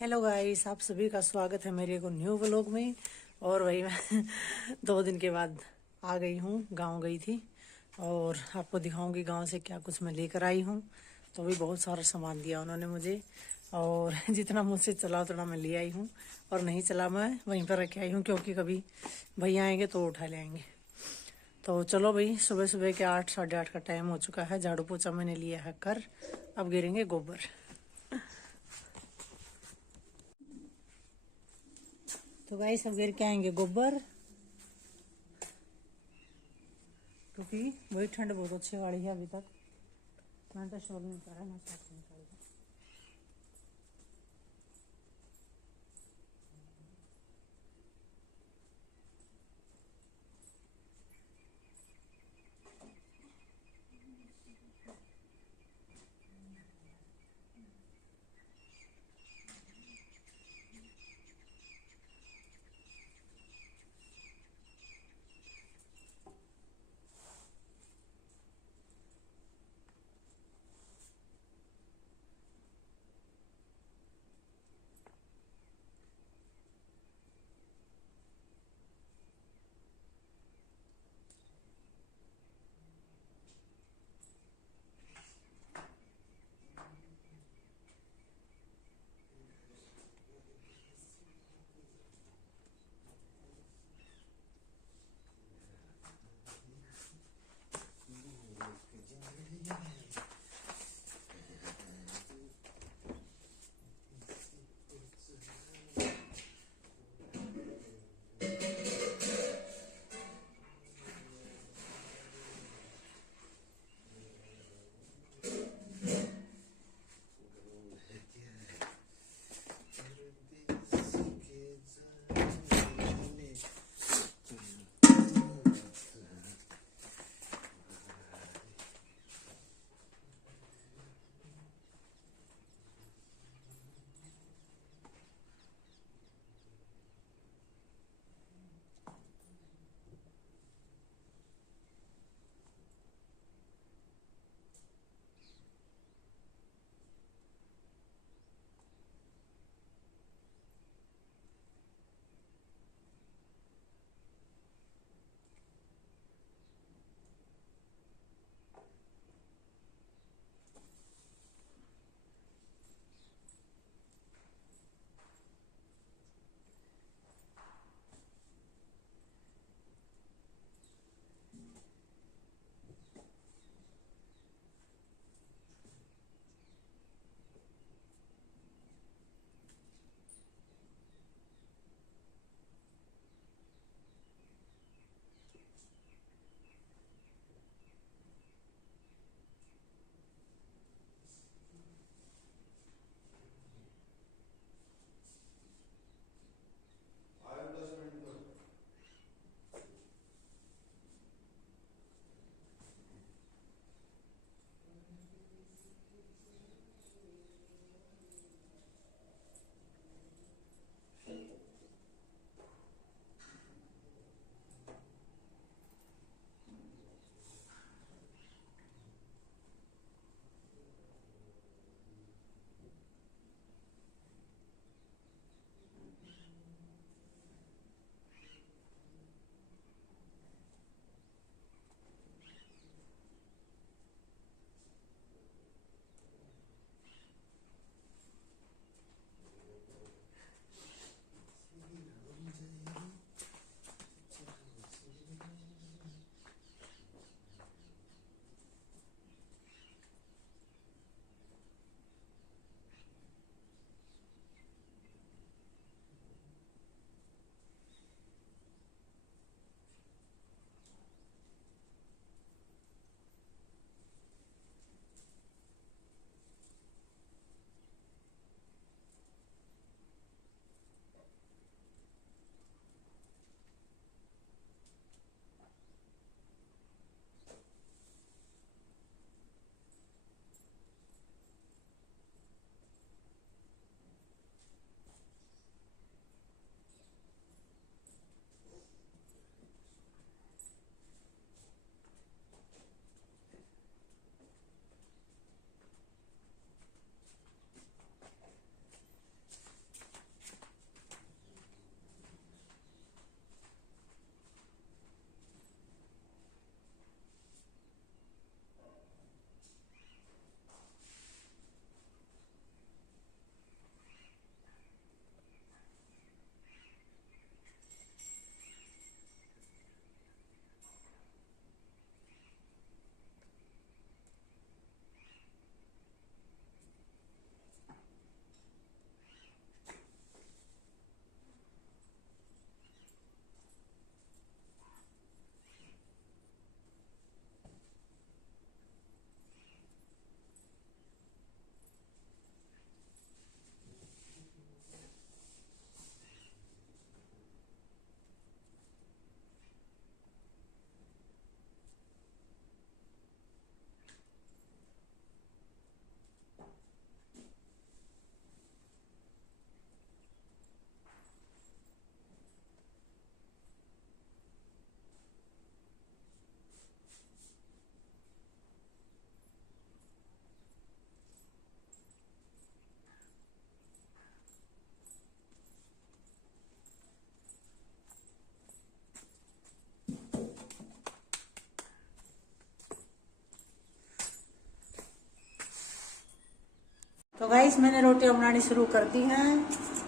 Hello guys, आप सभी का स्वागत है मेरे को न्यू व्लॉग में। और वही मैं 2 दिन के बाद आ गई हूँ। गांव गई थी और आपको दिखाऊंगी गांव से क्या कुछ मैं लेकर आई हूँ। तो भी बहुत सारा सामान दिया उन्होंने मुझे, और जितना मुझसे चला उतना मैं ले आई हूँ। और नहीं चला मैं वहीं पर रख आई हूँ, क्योंकि कभी भैया आएंगे तो उठा ले आएंगे। तो चलो भाई, सुबह सुबह के 8 साढ़े 8 का टाइम हो चुका है। झाड़ू पोछा मैंने लिया है कर, अब गिरेंगे गोबर। तो गाइस सब गिर के आएंगे गोबर, क्योंकि वही ठंड बहुत अच्छी वाली है अभी तक। मैंने तो शोर नहीं करा, मैं साथ नहीं करा। तो गाइस मैंने रोटियां बनानी शुरू कर दी हैं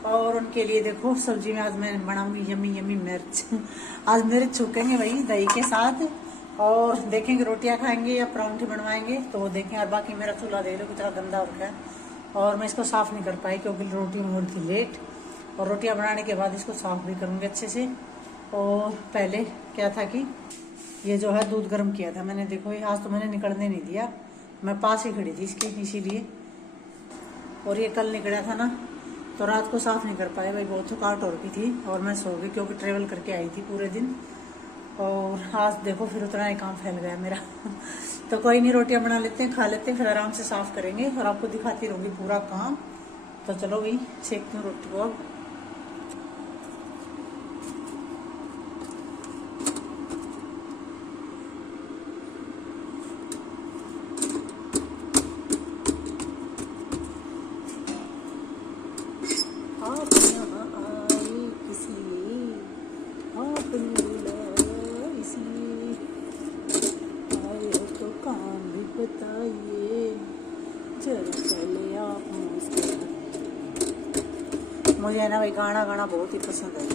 और उनके लिए देखो सब्जी में आज मैं बनाऊंगी यमी यमी मिर्च। आज मिर्च छूकेंगे भाई दही के साथ और देखेंगे रोटियां खाएंगे या परांठे बनवाएंगे तो वो देखें। और बाकी मेरा चूल्हा देख लो कितना गंदा हो रखा है और मैं इसको साफ नहीं कर पाई क्योंकि रोटी हो रही थी लेट। और रोटियां बनाने के बाद इसको साफ भी करूंगी अच्छे से। और पहले क्या था कि ये जो है दूध गर्म किया था मैंने, देखो ये आज तो मैंने निकलने नहीं दिया, मैं पास ही खड़ी थी इसके इसीलिए। और ये कल निकला था ना तो रात को साफ नहीं कर पाए भाई, बहुत थकावट हो रही थी और मैं सो गई क्योंकि ट्रेवल करके आई थी पूरे दिन। और आज देखो फिर उतना ही काम फैल गया मेरा। तो कोई नहीं, रोटियां बना लेते हैं, खा लेते हैं, फिर आराम से साफ करेंगे और आपको दिखाती रहूंगी पूरा काम। तो चलो भाई सेकती हूँ रोटी को अब। मुझे है ना भाई गाना गाना बहुत ही पसंद है,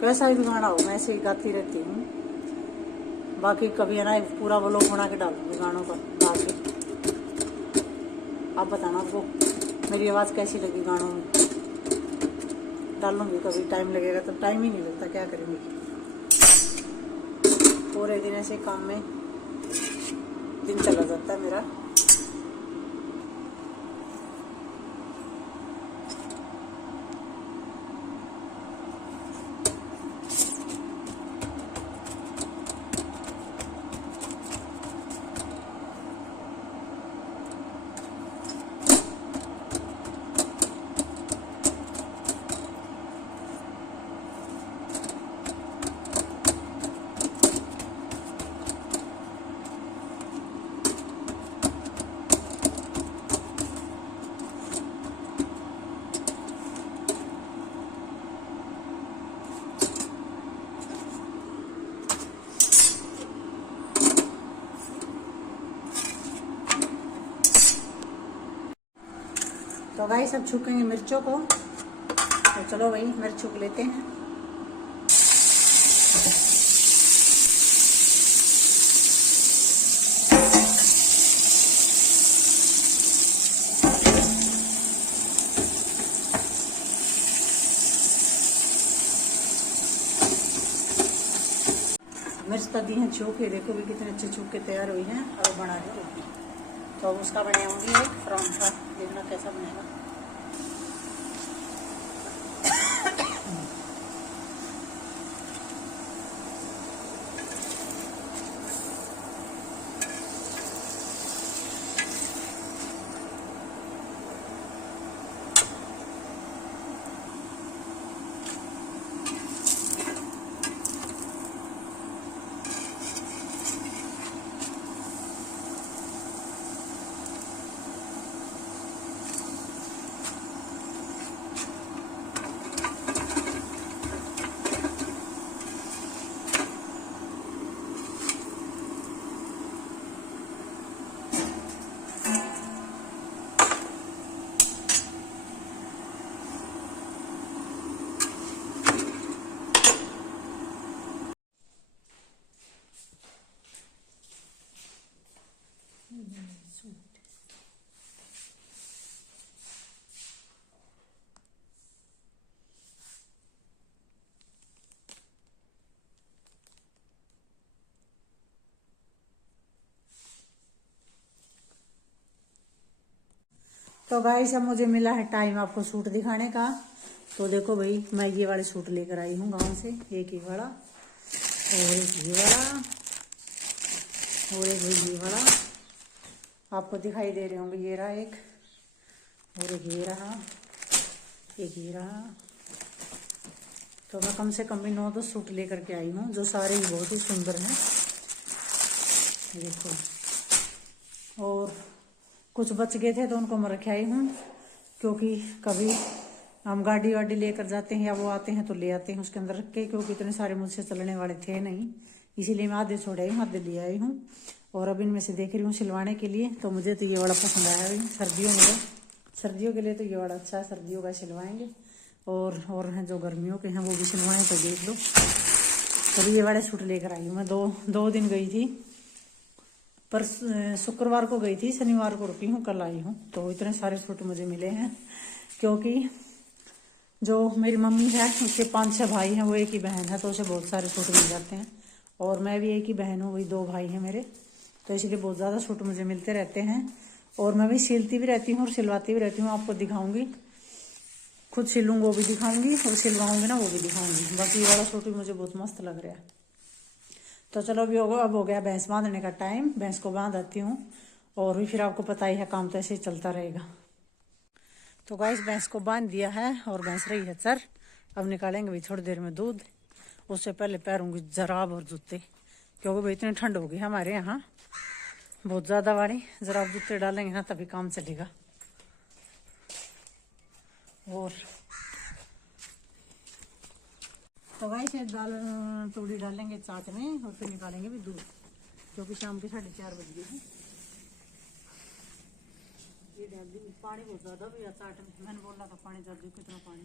कैसा भी गाना हो मैं ऐसे ही गाती रहती हूँ। बाकी कभी है ना पूरा व्लॉग बना के डालूंगी गानों का गा के। आप बताना आपको मेरी आवाज़ कैसी लगी गानों में, डालूंगी कभी टाइम लगेगा तो। टाइम ही नहीं लगता, क्या करेंगे पूरे दिन ऐसे काम में दिन चला जाता है मेरा। तो भाई सब छूकेंगे मिर्चों को, तो चलो भाई मिर्च छूक लेते हैं। मिर्च तो दी हैं छूक के, देखो भी कितने अच्छे छूक के तैयार हुई हैं और बना रही रोटी। तो अब उसका बनाऊंगी एक परांठा, देखना कैसा बनेगा। तो गाइस अब मुझे मिला है टाइम आपको सूट दिखाने का। तो देखो भाई मैं ये वाले सूट लेकर आई हूँ गांव से, एक ही वाला और एक ये वाला और एक ये वाला आपको दिखाई दे रहे होंगे। ये रहा एक और एक ये रहा, एक ये रहा। तो मैं कम से कम भी 9-10 सूट लेकर के आई हूँ जो सारे ही बहुत ही सुंदर हैं, देखो। और कुछ बच गए थे तो उनको मैं रख आई हूँ क्योंकि कभी हम गाड़ी वाड़ी लेकर जाते हैं या वो आते हैं तो ले आते हैं उसके अंदर रख के, क्योंकि इतने सारे मुझसे चलने वाले थे नहीं, इसीलिए मैं आधे छोड़ आई हूँ आधे ले आई हूँ। और अब इनमें से देख रही हूँ सिलवाने के लिए। तो मुझे तो ये वाला पसंद आया भाई, सर्दियों में सर्दियों के लिए तो ये बड़ा अच्छा है, सर्दियों का सिलवाएंगे। और हैं जो गर्मियों के हैं वो भी सिलवाएं, तो देख लो। तभी ये बड़े सूट लेकर आई हूँ मैं। दो दिन गई थी, पर शुक्रवार को गई थी, शनिवार को रुकी हूँ, कल आई हूँ। तो इतने सारे सूट मुझे मिले हैं, क्योंकि जो मेरी मम्मी है उसके 5-6 भाई हैं, वो एक ही बहन है, तो उसे बहुत सारे सूट मिल जाते हैं। और मैं भी एक ही बहन हूँ, वही 2 भाई हैं मेरे, तो इसलिए बहुत ज़्यादा सूट मुझे मिलते रहते हैं। और मैं भी सिलती भी रहती हूँ और सिलवाती भी रहती हूँ, आपको दिखाऊंगी। खुद सिलूँगी वो भी दिखाऊंगी, और सिलवाऊंगी ना वो भी दिखाऊंगी। बाकी ये वाला सूट भी मुझे बहुत मस्त लग रहा है। तो चलो अभी होगा, अब हो गया भैंस बांधने का टाइम, भैंस को बांध आती हूँ। और भी फिर आपको पता ही है, काम तो ऐसे ही चलता रहेगा। तो गाइस भैंस को बांध दिया है और भैंस रही है चर। अब निकालेंगे भी थोड़ी देर में दूध। उससे पहले पैरूंगी जराब और जूते, क्योंकि भाई इतनी ठंड होगी हमारे यहाँ बहुत ज़्यादा वाली। जराब जूते डालेंगे ना तभी काम चलेगा। और तो गाइस ये दाल तूड़ी डालेंगे चाट में, और फिर निकालेंगे भी दूध, क्योंकि शाम के 4:30 बज गए हैं। ये डाल दी पानी बहुत ज़्यादा भी है चाट में। मैंने बोला था पानी डाल दी, कितना पानी,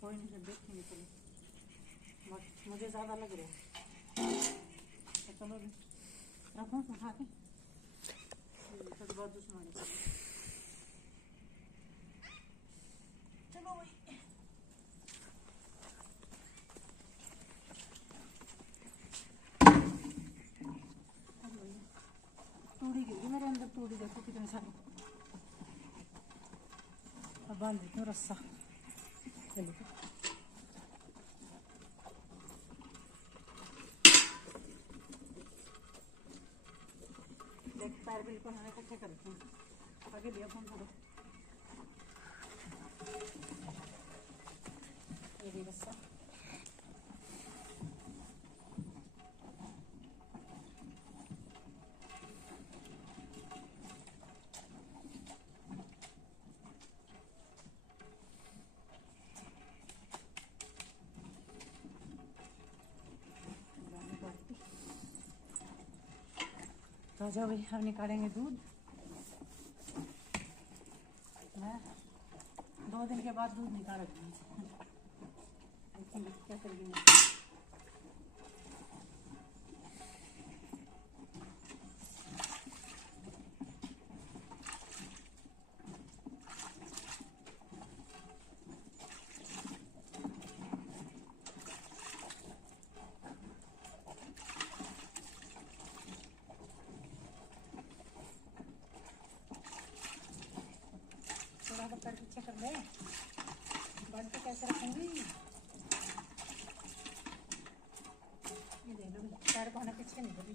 कोई नहीं, जब देखेंगे चलो। बस मुझे ज़्यादा लग रहा है, तो चलो रखो उठा के, थोड़ी बहुत दूसरा चलो भाई। तूड़ी गिरी मेरे अंदर, तूड़ी देखो कितने सारे। अब बांध देती हूँ रस्सा। देख पैर बिल्कुल हमें इकट्ठे करते हैं, आगे लिया फोन थोड़ा, ये भी रस्सा। तो जाओ भाई, हम निकालेंगे दूध। मैं 2 दिन के बाद दूध निकाल क्या करेंगे। थोड़ा सा पैर पीछे कर ले, बाल्टी कैसे रखूंगी। ये देख लो पैर को पीछे नहीं करी।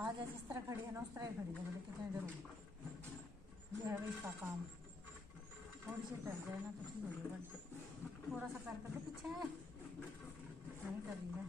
आज जिस तरह खड़ी है ना उस तरह खड़ी है, बोले कितने जरूर। ये है इसका काम, थोड़ी सी टल जाए ना तो ठीक हो जाएगा। थोड़ा सा पैर कर दो पीछे, नहीं कर रही है।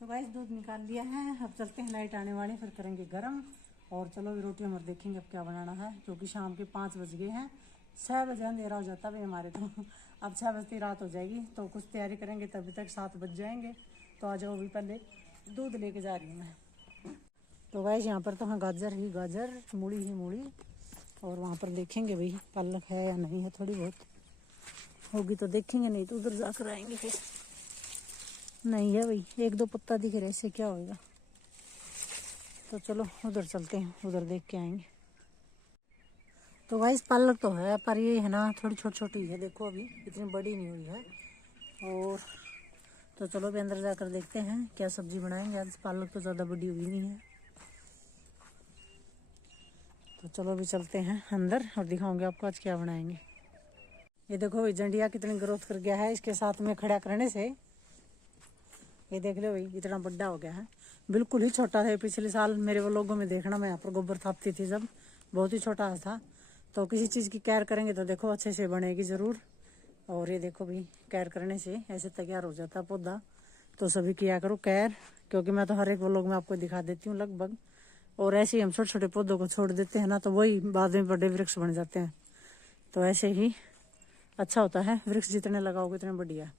तो गाइस दूध निकाल लिया है, अब चलते हैं, लाइट आने वाले फिर करेंगे गरम। और चलो भी रोटी हमारे देखेंगे अब क्या बनाना है, क्योंकि शाम के 5 बज गए हैं। 6 बजे अंधेरा हो जाता है हमारे तो अब 6 बजते रात हो जाएगी, तो कुछ तैयारी करेंगे तभी तक 7 बज जाएंगे। तो आ जाओ, अभी पहले दूध लेके जा रही हूँ मैं। तो गाइस यहाँ पर तो हाँ गाजर ही गाजर, मूली ही मूली। और वहाँ पर देखेंगे भाई पालक है या नहीं है, थोड़ी बहुत होगी तो देखेंगे, नहीं तो उधर जाकर आएंगे फिर। नहीं है भाई, 1-2 पत्ता दिख रहा है, इससे क्या होएगा। तो चलो उधर चलते हैं, उधर देख के आएंगे। तो गाइस पालक तो है, पर ये है ना थोड़ी छोटी छोटी है, देखो अभी इतनी बड़ी नहीं हुई है। और तो चलो भी अंदर जाकर देखते हैं क्या सब्जी बनाएंगे आज। पालक तो ज़्यादा बड़ी हुई नहीं है, तो चलो भी चलते हैं अंदर और दिखाऊंगे आपको आज क्या बनाएंगे। ये देखो भाई जंडिया कितनी ग्रोथ कर गया है, इसके साथ में खड़ा करने से। ये देख लो भाई इतना बड़ा हो गया है, बिल्कुल ही छोटा था पिछले साल मेरे वो लोगों में देखना, मैं यहाँ पर गोबर थापती थी जब, बहुत ही छोटा था। तो किसी चीज़ की केयर करेंगे तो देखो अच्छे से बनेगी ज़रूर। और ये देखो भाई केयर करने से ऐसे तैयार हो जाता है पौधा। तो सभी किया करो केयर, क्योंकि मैं तो हर एक व्लॉग में आपको दिखा देती हूँ लगभग। और ऐसे ही हम छोटे छोटे पौधों को छोड़ देते हैं ना, तो वही बाद में बड़े वृक्ष बन जाते हैं। तो ऐसे ही अच्छा होता है, वृक्ष जितने लगाओगे उतने बढ़िया।